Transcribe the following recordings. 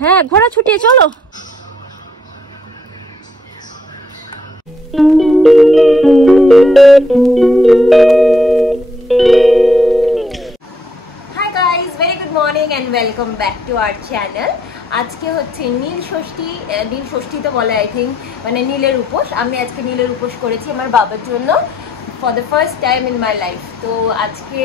হ্যাঁ, ঘোড়া ছুটিয়ে চলো। Hi guys, very good morning and welcome back to our channel. আজকে হচ্ছে নীল ষষ্ঠী। নীল ষষ্ঠী তো বলে আই থিঙ্ক, মানে নীলের উপোস। আমি আজকে নীলের উপোস করেছি আমার বাবার জন্য for the first time in my life. তো আজকে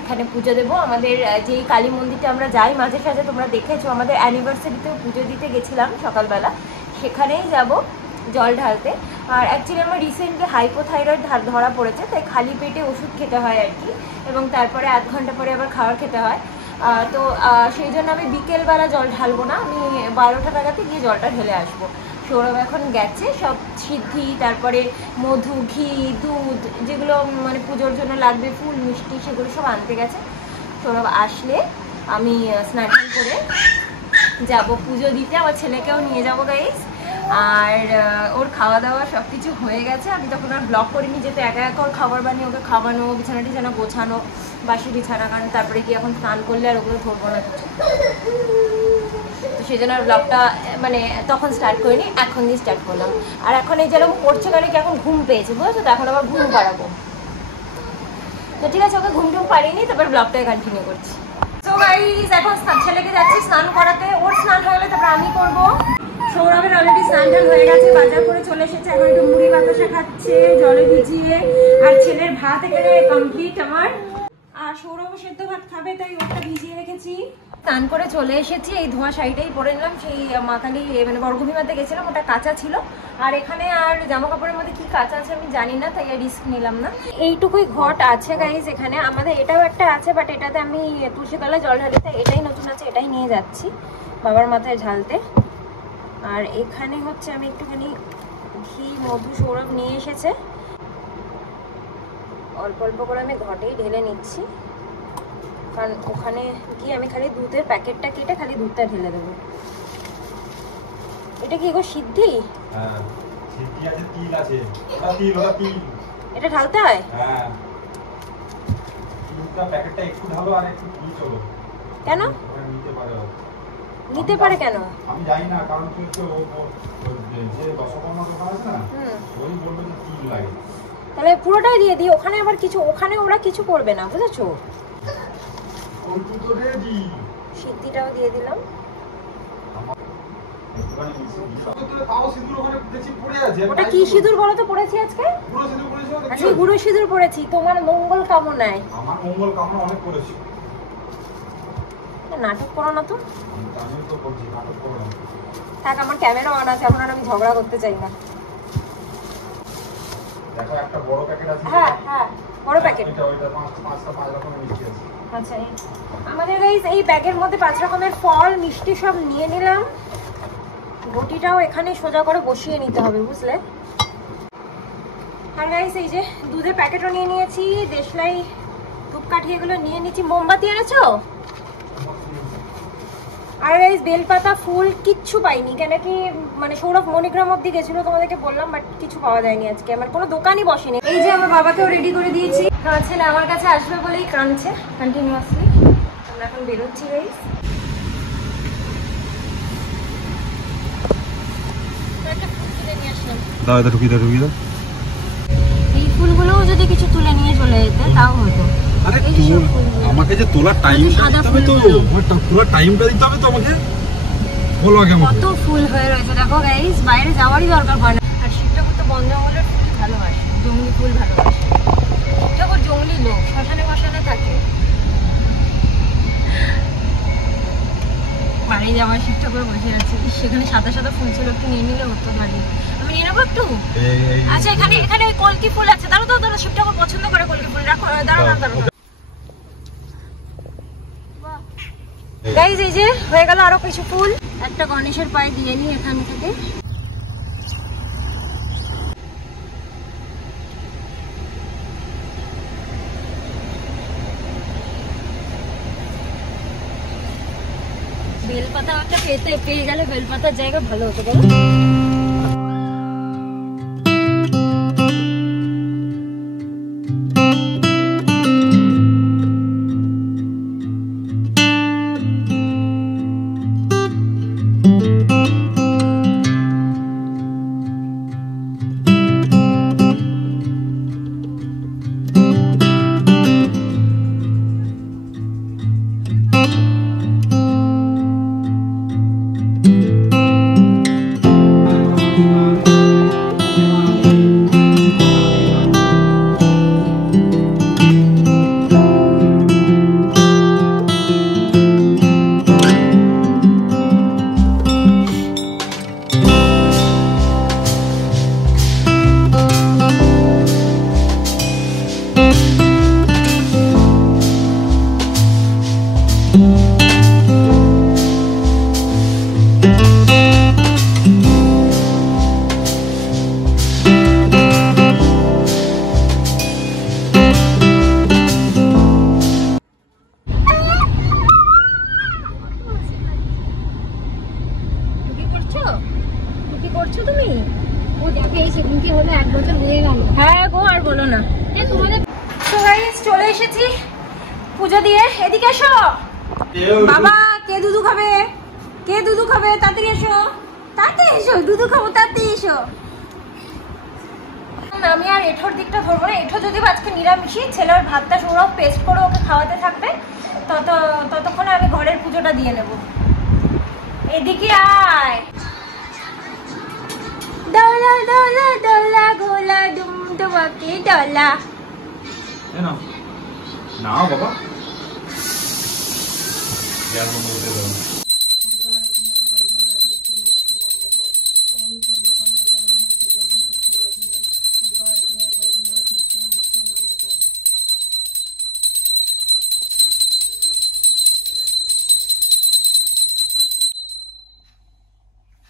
এখানে পুজো দেবো। আমাদের যেই কালী মন্দিরটা আমরা যাই মাঝে সাঝে, তোমরা দেখেছো, আমাদের অ্যানিভার্সারিতেও পুজো দিতে গেছিলাম সকালবেলা, সেখানেই যাব জল ঢালতে। আর অ্যাকচুয়ালি আমার রিসেন্টলি হাইপোথাইরয়েড ধরা পড়েছে, তাই খালি পেটে ওষুধ খেতে হয় আর কি, এবং তারপরে আধ ঘন্টা পরে আবার খাবার খেতে হয়। তো সেই জন্য আমি বিকেলবেলা জল ঢালবো না, আমি 12টা নাগাদে গিয়ে জলটা ঢেলে আসবো। সৌরভ এখন গেছে সব সিদ্ধি, তারপরে মধু, ঘি, দুধ, যেগুলো মানে পুজোর জন্য লাগবে, ফুল মিষ্টি, সেগুলো সব আনতে গেছে। সৌরভ আসলে আমি স্নান করে যাব পুজো দিতে। আমার ছেলেকেও নিয়ে যাবো গাইস। আর ওর খাওয়া দাওয়া সব কিছু হয়ে গেছে। আমি তখন আর ব্লগ করিনি, যেহেতু একা একা ওর খাবার বানিয়ে ওকে খাওয়ানো, বিছানা টিছানা গোছানো, বাসি বিছানা, কারণ তারপরে কি এখন স্নান করলে আর ওগুলো ধরবো না কিছু, তো সেই জন্য আর ব্লগটা মানে তখন স্টার্ট করিনি, এখন দিয়ে স্টার্ট করলাম। আর এখন এই যেরকম করছে, কারণ কি এখন ঘুম পেয়েছে, বুঝেছো তো, এখন আবার ঘুম পাড়াবো। তো ঠিক আছে, ওকে ঘুম টুম পারিনি, তারপর ব্লগটাকে কন্টিনিউ করছি। তো গাইস, এখন ছেলেকে যাচ্ছি স্নান করাতে। ওর স্নান হয়ে গেলে তারপর আমি করবো। সৌরভের অলরেডি স্নান টান হয়ে গেছে, বাজার করে চলে এসেছে, এখন একটু মুড়ি বাতাসা খাচ্ছে জলে ভিজিয়ে। আর ছেলের ভাত এখানে কমপ্লিট আমার। আর সৌরভ সেদ্ধ ভাত খাবে, তাই ওটা ভিজিয়ে রেখেছি। স্নান করে চলে এসেছি, এই ধোঁয়া শাড়িটাই পরে নিলাম, সেই মা কালী মানে বর্গভীমাতে গেছিলাম, ওটা কাঁচা ছিল। আর এখানে আর জামা কাপড়ের মধ্যে কি কাঁচা আছে আমি জানি না, তাই আর রিস্ক নিলাম না। এইটুকুই ঘট আছে গাইজ এখানে। আমাদের এটাও একটা আছে, বাট এটাতে আমি তুলসী তলায় জল ঢালি, তাই এটাই নতুন আছে, এটাই নিয়ে যাচ্ছি বাবার মাথায় ঢালতে। আর এখানে হচ্ছে আমি একটুখানি ঘি, মধু সৌরভ নিয়ে এসেছে, অল্প অল্প করে আমি ঘটেই ঢেলে নিচ্ছি, কারণ ওখানে গিয়ে আমি খালি দুধের প্যাকেটটা কেটে খালি দুধটা ঢেলে দেবো। এটা কি গো সিদ্ধি? হ্যাঁ, সিদ্ধি আছে, তিল আছে। ওটা তিল। এটা ঢালতে হয়? হ্যাঁ, তিলটা প্যাকেটটা একটু ঢালো আর একটু ঘি চলো। কেন নিতে পারে? নিতে পারে কেন আমি জানি না, কারণ তুই তো যে দশকর্মা দোকান আছে না, ওই বলবে যে তিল লাগে। তাহলে পুরোটাই দিয়ে দিই, ওখানে আবার কিছু, ওখানে ওরা কিছু করবে না, বুঝেছো? ওইটু তো রেডি। সিদ্ধিটাও দিয়ে দিলাম। ওটা কি সিঁদুর বলো তো পড়েছি আজকে? আজকে গুঁড়ো সিঁদুর পড়েছি তোমার মঙ্গল কামনায়। আমার মঙ্গল কামনা অনেক করেছি। নাটক করো না তো। আমি তো করছি, নাটক করো না। থাক, আমার ক্যামেরা অন আছে, এখন আর আমি ঝগড়া করতে চাই না। দেখো একটা বড় প্যাকেট আছে। হ্যাঁ হ্যাঁ, বড় প্যাকেট। ওইটা পাঁচটা 5 রকমের মিষ্টি আছে। আচ্ছা, আমাদের গাইস এই ব্যাগের মধ্যে 5 রকমের ফল মিষ্টি সব নিয়ে নিলাম। ঘটিটাও এখানে সোজা করে বসিয়ে নিতে হবে, বুঝলে? আর গাইস এই যে দুধের প্যাকেটও নিয়ে নিয়েছি, দেশলাই, ধূপকাঠি, এগুলো নিয়ে নিচ্ছি। মোমবাতি এনেছো? আর গাইস বেলপাতা, ফুল কিচ্ছু পাইনি, কেন কি মানে সৌরভ মণিগ্রাম অব্দি গেছিল, তোমাদেরকে বললাম, বাট কিছু পাওয়া যায়নি আজকে, আমার কোনো দোকানই বসেনি। এই যে আমার বাবাকেও রেডি করে দিয়েছি, ছেলে আমার কাছে আসবে বলেই কাঁদছে কন্টিনিউয়াসলি। আমরা এখন বেরোচ্ছি গাইস। দাও, এটা ঢুকিয়ে দাও। এই ফুলগুলোও যদি কিছু তুলে নিয়ে চলে যেতে তাও হতো। আরে আমাকে যে তোলার টাইমটা দিতে হবে, তো পুরো টাইমটা দিতে হবে তো আমাকে। বলো আগে আমাকে কত ফুল হয়ে রয়েছে দেখো গাইস, বাইরে যাওয়ারই দরকার পড়ে না। আর শিবঠাকুর তো বন জঙ্গলের ফুল ভালোবাসে, জঙ্গলি ফুল ভালোবাসে। শিবঠাকুর জঙ্গলি লোক, শ্মশানে থাকে। বাড়ি যাওয়ার শিবঠাকুর বসে আছে, সেখানে সাদা সাদা ফুল ছিল, একটু নিয়ে নিলে হতো বাড়ি। আমি নিয়ে নেবো একটু। আচ্ছা, এখানে ওই কলকি ফুল আছে, দাঁড়াও, শিবঠাকুর পছন্দ করে কলকি ফুল, রাখো। দাঁড়াও। গাইস এই যে হয়ে গেল আরো কিছু ফুল, একটা গণেশের পায়ে দিয়ে নিই এখান থেকে। বেলপাতা একটা পেয়ে গেলে বেলপাতার জায়গা ভালো হতো, বলো? এসেছি পুজো দিয়ে। এদিকে এসো বাবা, কে দুধু খাবে? কে দুধু খাবে? তাড়াতাড়ি এসো, তাড়াতাড়ি এসো, দুধু খাবো, তাড়াতাড়ি এসো। আমি আর এঠোর দিকটা ধরবো না। এঠো যদি আজকে নিরামিষই, ছেলের ভাতটা সৌরভ পেস্ট করে ওকে খাওয়াতে থাকবে, ততক্ষণে আমি ঘরের পুজোটা দিয়ে নেব। এদিকে আয়। ডলা ডলা ডলা গোলা ডুম ডুমাকে ডলা। না বাবা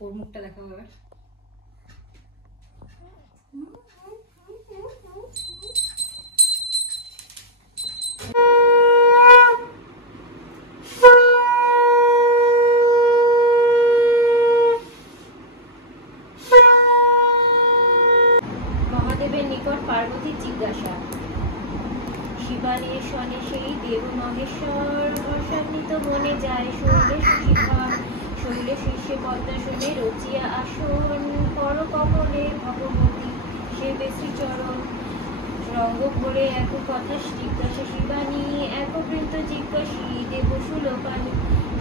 ওর মুখটা দেখা হবে। মহাদেবের নিকট পার্বতীর জিজ্ঞাসা। শিবানীর শনে সেই দেব মহেশ্বর, অসান্বিত মনে যায় শৈলে সুশিখা, শৈলে শীর্ষে পদ্মাসনে রচিয়া আসন, পর কমলে ভগবতী সে বেশি চরণ, রঙ্গ ভরে এক কথা জিজ্ঞাসা শিবানী, এক বৃন্ত জিজ্ঞাসী দেব সুলোকানী,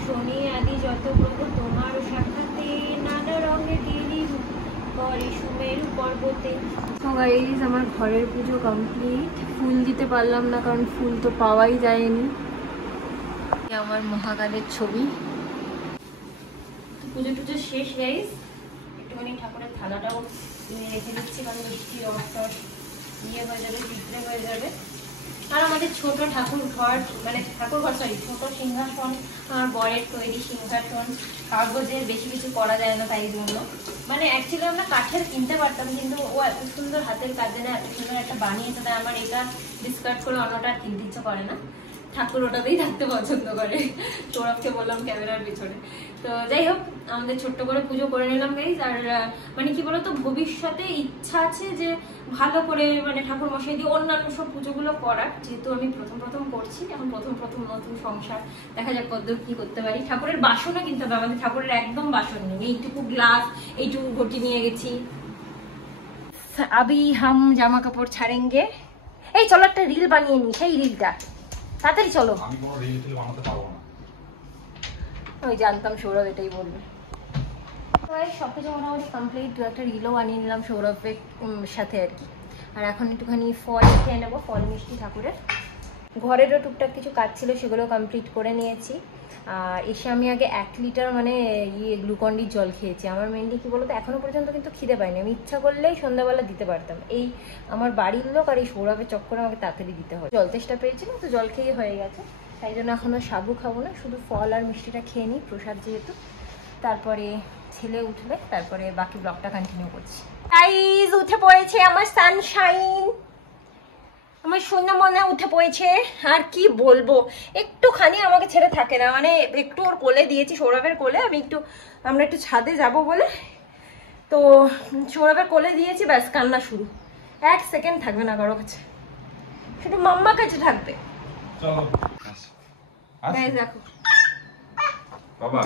শনি আদি যত গ্রহ তোমার সাক্ষাতে, নানা রঙে গেলি করে সুমেরু পর্বতে। গাইস, আমার ঘরের পুজো কমপ্লিট। ফুল দিতে পারলাম না কারণ ফুল তো পাওয়াই যায়নি। আমার মহাকালের ছবি। পুজো টুজো শেষ গাইস। একটুখানি ঠাকুরের থালাটাও রেখে দিচ্ছি কারণ মিষ্টির অবস্থা ইয়ে হয়ে যাবে, চিত্রে হয়ে যাবে। আর আমাদের ছোট ঠাকুর ঘর, মানে ঠাকুর ঘর সরি ছোট সিংহাসন, আমার বরের তৈরি সিংহাসন, কাগজের বেশি কিছু করা যায় না, তাই জন্য মানে অ্যাকচুয়ালি আমরা কাঠের কিনতে পারতাম, কিন্তু ও এত সুন্দর হাতের কাজ জানে, এত সুন্দর একটা বানিয়েছে, তাই আমার এটা ডিসকার্ড করে অন্যটা আর কিনতে ইচ্ছে করে না। ঠাকুর ওটাতেই থাকতে পছন্দ করে। সৌরভকে বললাম ক্যামেরার পিছনে। তো যাই হোক, আমাদের ছোট্ট করে পুজো করে নিলাম গাইজ। আর মানে কি বলতো, ভবিষ্যতে ইচ্ছা আছে যে ভালো করে মানে ঠাকুর মশাই দিয়ে অন্যান্য সব পুজোগুলো করার, যেহেতু আমি প্রথম করছি, এখন প্রথম নতুন সংসার, দেখা যাক কতদূর কি করতে পারি। ঠাকুরের বাসনও কিনতে হবে, আমাদের ঠাকুরের একদম বাসন নেই, এইটুকু গ্লাস, এইটুকু ঘটি নিয়ে গেছি। আবি হাম জামা কাপড় ছাড়েঙ্গে। এই চলো একটা রিল বানিয়ে নি, সেই রিলটা তাড়াতাড়ি চলো। আমি কোনো রিল টিল বানাতে পারবো না। আমি জানতাম সৌরভ এটাই বলবে। সবকিছু মোটামুটি কমপ্লিট। একটা রিলও বানিয়ে নিলাম সৌরভের সাথে আর কি। আর এখন একটুখানি ফল খেয়ে নেবো, ফল মিষ্টি ঠাকুরের। ঘরেরও টুকটাক কিছু কাজ ছিল, সেগুলো কমপ্লিট করে নিয়েছি। আর এসে আমি আগে 1 লিটার মানে গ্লুকন-ডির জল খেয়েছি। আমার মেনলি কি বলতো, এখনো পর্যন্ত কিন্তু খিদে পাইনি। আমি ইচ্ছা করলেই সন্ধ্যাবেলা দিতে পারতাম। এই আমার বাড়ির লোক আর এই সৌরভের চক্করে আমাকে তাড়াতাড়ি দিতে হয়। জল তেষ্টা পেয়েছি না, তো জল খেয়ে হয়ে গেছে, তাই জন্য এখনো সাবু খাবো না, শুধু ফল আর মিষ্টিটা খেয়ে নিই, প্রসাদ যেহেতু। তারপরে ছেলে উঠবে, তারপরে বাকি ব্লগটা কন্টিনিউ করছি। গাইস, উঠে পড়েছে আমার সানশাইন, আমার সোনা মনে উঠে পড়েছে। আর কি বলবো, একটুখানি আমাকে ছেড়ে থাকে না, মানে একটু ওর কোলে দিয়েছি, সৌরভের কোলে। আমরা একটু ছাদে যাব বলে, তো সৌরভের কোলে দিয়েছি, ব্যাস কান্না শুরু। 1 সেকেন্ড থাকবে না কারো কাছে, শুধু মাম্মার কাছে থাকবে। দেখো,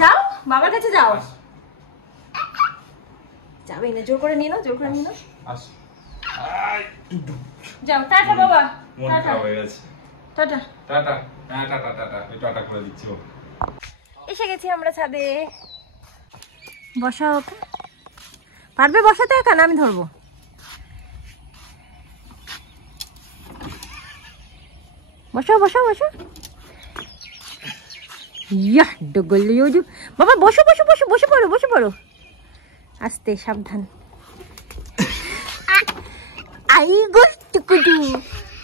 যাও বাবার কাছে যাও। যাবে না, জোর করে নিয়ে নাও, জোর করে নিয়ে নাও। যাও, টাটা বাবা, টাটা হয়ে গেছে, টাটা টাটা, হ্যাঁ টাটা টাটা, এই টাটা করে দিচ্ছি। এসে গেছি আমরা ছাদে। বসা ওকে, পারবে বসাতে একা না আমি ধরবো? বসো বসো বসো। ইয়া ডগলি ওজু বাবা, বসো বসো বসো, বসে পড়ো, বসে পড়ো, আস্তে সাবধান। আই গো টুকুটু,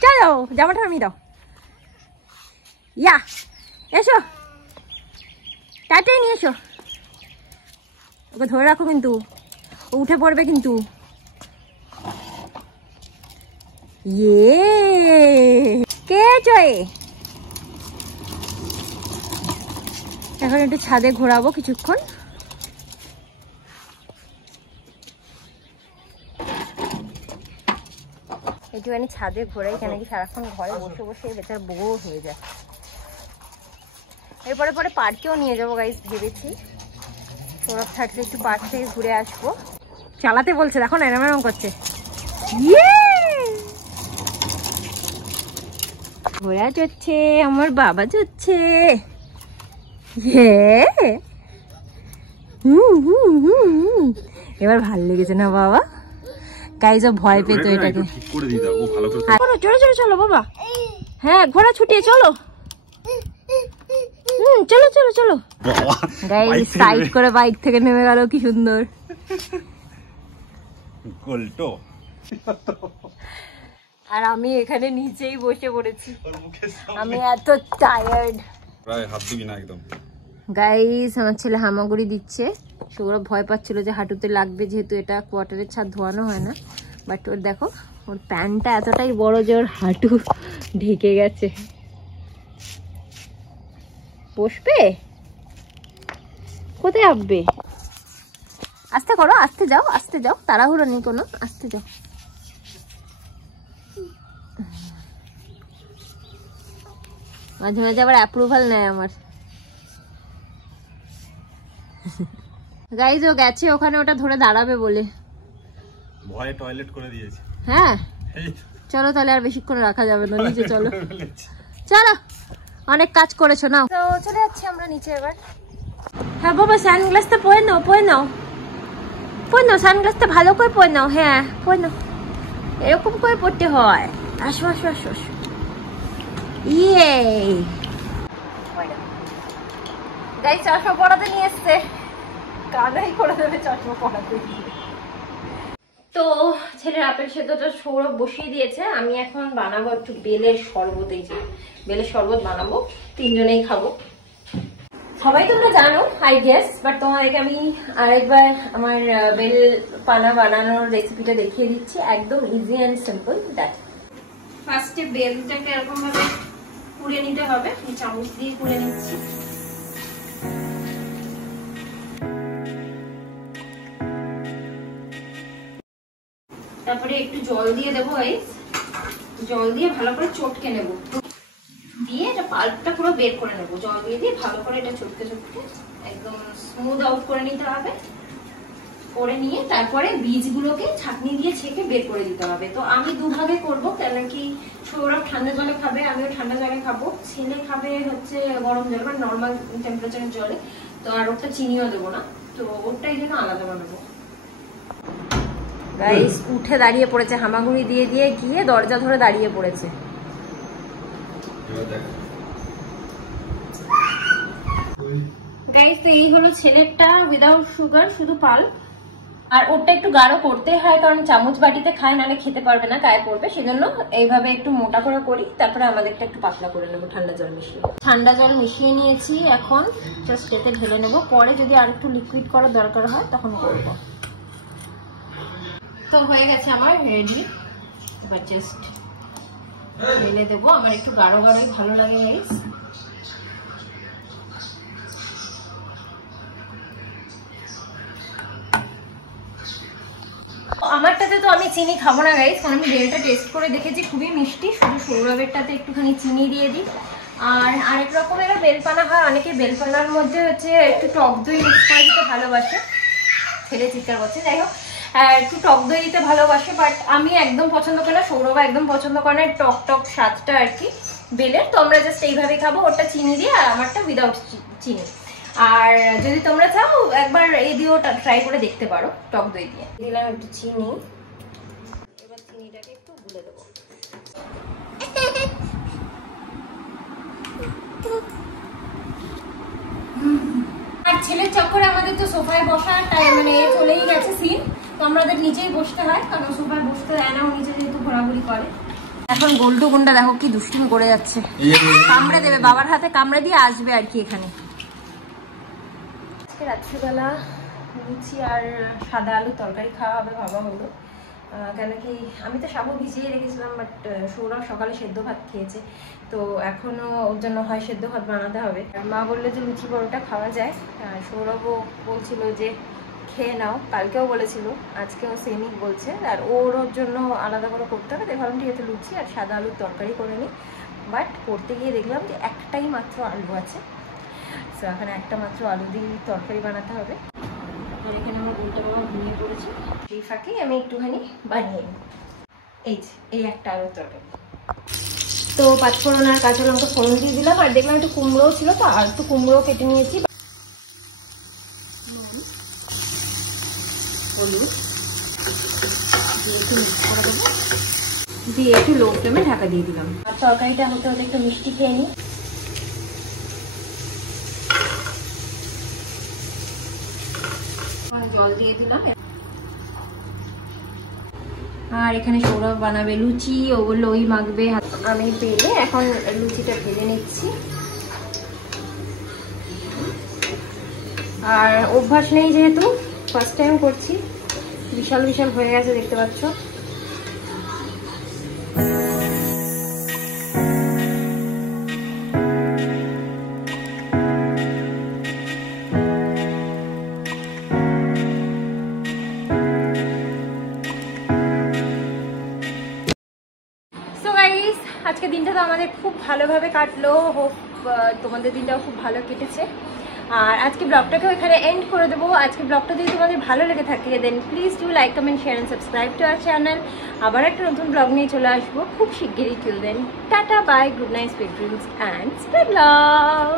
চলো জামাটা আমি দাও। ইয়া এসো, টাটাই নিয়ে এসো। ওকে ধরে রাখো কিন্তু, ও উঠে পড়বে কিন্তু। ইয়ে কে চয়ে, এখন একটু ছাদে ঘোরাবো কিছুক্ষণ। একটুখানি ছাদে ঘোরাই, কেন কি সারাক্ষণ ঘরে বসে বসে বেচার বোর হয়ে যায়। এরপরে পরে পার্কেও নিয়ে যাবো গাইস ভেবেছি, সৌরভ থাকলে একটু পার্ক থেকে ঘুরে আসবো। চালাতে বলছে, দেখো না এরম এরম করছে। ঘোড়া চড়ছে, আমার বাবা চড়ছে। এবার ভাল লেগেছে না বাবা? গাইস ও ভয় পেত এটাকে। চলো চলো চলো বাবা, হ্যাঁ ঘোড়া ছুটিয়ে চলো। চলো চলো চলো। গাইস সাইড করে বাইক থেকে নেমে গেল, কি সুন্দর। আর আমি এখানে নিচেই বসে পড়েছি, আমি এত টায়ার্ড। গাইস আমার ছেলে হামাগুড়ি দিচ্ছে। সৌরভ ভয় পাচ্ছিল যে হাঁটুতে লাগবে, যেহেতু এটা কোয়ার্টারের ছাদ ধোয়ানো হয় না। বাট ওর দেখো, ওর প্যান্টটা এতটাই বড় যে ওর হাঁটু ঢেকে গেছে। বসবে কোথায়? আসবে, আস্তে করো, আস্তে যাও, আস্তে যাও, তাড়াহুড়ো নেই কোনো, আস্তে যাও। মাঝে মাঝে আবার অ্যাপ্রুভাল নেয় আমার। গাইজ ও গেছে ওখানে, ওটা ধরে দাঁড়াবে বলে ভয়ে টয়লেট করে দিয়েছে। হ্যাঁ চলো তাহলে, আর বেশিক্ষণ রাখা যাবে না, নিচে চলো। চলো, অনেক কাজ করেছো নাও। তো চলে যাচ্ছি আমরা নিচে এবার। হ্যাঁ বাবা সানগ্লাসটা পরে নাও, পরে নাও, পরে নাও, সানগ্লাসটা ভালো করে পরে নাও। হ্যাঁ পরে নাও, এরকম করে পড়তে হয়। আসো আসো আসো আসো। ইয়ে গাইস চশমা পরাতে নিয়ে এসছে, কানাই করে দেবে চশমা পরাতে। তো ছেলের আপেল সেদ্ধটা সৌরভ বসিয়ে দিয়েছে, আমি এখন বানাবো একটু বেলের শরবত। এই যে বেলের শরবত বানাবো, তিনজনেই খাবো। সবাই তোমরা জানো আই গেস, বাট তোমাদেরকে আমি আরেকবার আমার বেল পানা বানানোর রেসিপিটা দেখিয়ে দিচ্ছি, একদম ইজি অ্যান্ড সিম্পল। দ্যাট ফার্স্টে বেলটাকে এরকম ভাবে কুড়ে নিতে হবে, আমি চামচ দিয়ে কুড়ে নিচ্ছি। তারপরে একটু জল দিয়ে দেবো, জল দিয়ে ভালো করে চটকে নেবো, দিয়ে এটা পাল্পটা পুরো বের করে নেবো। জল দিয়ে দিয়ে ভালো করে এটা চটকে চটকে একদম স্মুথ আউট করে নিতে হবে। করে নিয়ে তারপরে বীজগুলোকে ছাঁকনি দিয়ে ছেঁকে বের করে দিতে হবে। তো আমি দুভাগে করবো, কেন কি সৌরভ ঠান্ডা জলে খাবে, আমিও ঠান্ডা জলে খাবো, ছেলে খাবে হচ্ছে গরম জল বা নর্মাল টেম্পারেচারের জলে। তো আর ওটা চিনিও দেবো না, তো ওটাই জন্য আলাদা বানাবো। গাইস উঠে দাঁড়িয়ে পড়েছে, হামাগুড়ি দিয়ে দিয়ে গিয়ে দরজা ধরে দাঁড়িয়ে পড়েছে। গাইস এই হলো ছেলেরটা উইদাউট সুগার, শুধু পাল্প। আর ওটা একটু গাঢ় করতে হয়, কারণ চামচ বাটিতে খায়, নাহলে খেতে পারবে না, গায়ে পড়বে। সেজন্য এইভাবে একটু মোটা করে করি, তারপরে আমাদেরটা একটু পাতলা করে নেবো ঠান্ডা জল মিশিয়ে। ঠান্ডা জল মিশিয়ে নিয়েছি, এখন জাস্ট এতে ঢেলে নেবো। পরে যদি আর একটু লিকুইড করার দরকার হয় তখন করবো। তো হয়ে গেছে আমার রেডি, এবার জাস্ট ঢেলে দেবো। আমার একটু গাঢ় গাঢ়ই ভালো লাগে গাইস। আমারটাতে তো আমি চিনি খাবো না গাইস, কারণ আমি বেলটা টেস্ট করে দেখেছি খুবই মিষ্টি। শুধু সৌরভেরটাতে একটুখানি চিনি দিয়ে দিই। আর আরেক রকমের বেলপানা হয়, অনেকে বেলপানার মধ্যে হচ্ছে একটু টক দই মিক্স করে দিতে ভালোবাসে। ছেলে চিৎকার করছে, যাই হোক একটু টক দই দিতে ভালোবাসে, বাট আমি একদম পছন্দ করি না, সৌরভ একদম পছন্দ করে না টক টক স্বাদটা আর কি বেলের। তো আমরা জাস্ট এইভাবে খাবো, ওটা চিনি দিয়ে, আর আমারটা উইদাউট চিনি। আর যদি তোমরা চাও একবার এই দিয়েও ট্রাই করে দেখতে পারো, টক দই দিয়ে। দিলাম একটু চিনি, এবার চিনিটাকে একটু গুলে দেবো। আর ছেলের চক্করে আমাদের তো সোফায় বসার মানে চলেই গেছে সিন, তো আমাদের নিচেই বসতে হয়, কারণ সোফায় বসতে দেয় না, ও নিচে যেহেতু ঘোরাঘুরি করে। এখন গোল্ডু গুন্ডা দেখো কি দুষ্টুমি করে যাচ্ছে, কামড়ে দেবে, বাবার হাতে কামড়ে দিয়ে আসবে আর কি এখানে। আজকে রাত্রিবেলা লুচি আর সাদা আলু তরকারি খাওয়া হবে ভাবা হলো, কেন কি আমি তো সাবু ভিজিয়ে রেখেছিলাম, বাট সৌরভ সকালে সেদ্ধ ভাত খেয়েছে, তো এখনো ওর জন্য হয় সেদ্ধ ভাত বানাতে হবে। মা বললো যে লুচি পরোটা খাওয়া যায়, সৌরভও বলছিল যে খেয়ে নাও, কালকেও বলেছিল, আজকেও সেমই বলছে, আর ওর জন্য আলাদা করে করতে হবে। তাই ভাবলাম ঠিক আছে লুচি আর সাদা আলুর তরকারি করে নিই। বাট করতে গিয়ে দেখলাম যে একটাই মাত্র আলু আছে, সো এখানে একটা মাত্র আলু দিয়ে তরকারি বানাতে হবে। আর এখানে আমার উল্টা বাবা ঘুমিয়ে পড়েছে, এই ফাঁকেই আমি একটুখানি বানিয়ে নিই। এই একটা আলুর তরকারি। তো পাঁচফোড়ন আর কাঁচা লঙ্কা ফোড়ন দিয়ে দিলাম, আর দেখলাম একটু কুমড়োও ছিল, তো আর একটু কুমড়ো কেটে নিয়েছি। হলুদ দিয়ে একটু মিক্স করে দেবো, দিয়ে একটু লো ফ্লেমে ঢাকা দিয়ে দিলাম। আর তরকারিটা হতে হতে একটু মিষ্টি খেয়ে নিই। জল দিয়ে দিলাম। আর এখানে সৌরভ বানাবে লুচি, ও বললো ওই মাখবে। আমি বেলে এখন লুচিটা ভেজে নিচ্ছি। আর অভ্যাস নেই যেহেতু ফার্স্ট টাইম করছি, বিশাল বিশাল হয়ে গেছে দেখতে পাচ্ছ। আজকে দিনটা তো আমাদের খুব ভালোভাবে কাটলো, হোপ তোমাদের দিনটাও খুব ভালো কেটেছে। আর আজকে ব্লগটাকেও এখানে এন্ড করে দেবো। আজকে ব্লগটা যদি তোমাদের ভালো লেগে থাকে then please do like, comment, share and subscribe to our channel. আবার একটা নতুন ব্লগ নিয়ে চলে আসবো খুব শিগগিরই। Till then ta-ta, bye, good night, sweet dreams and spread love.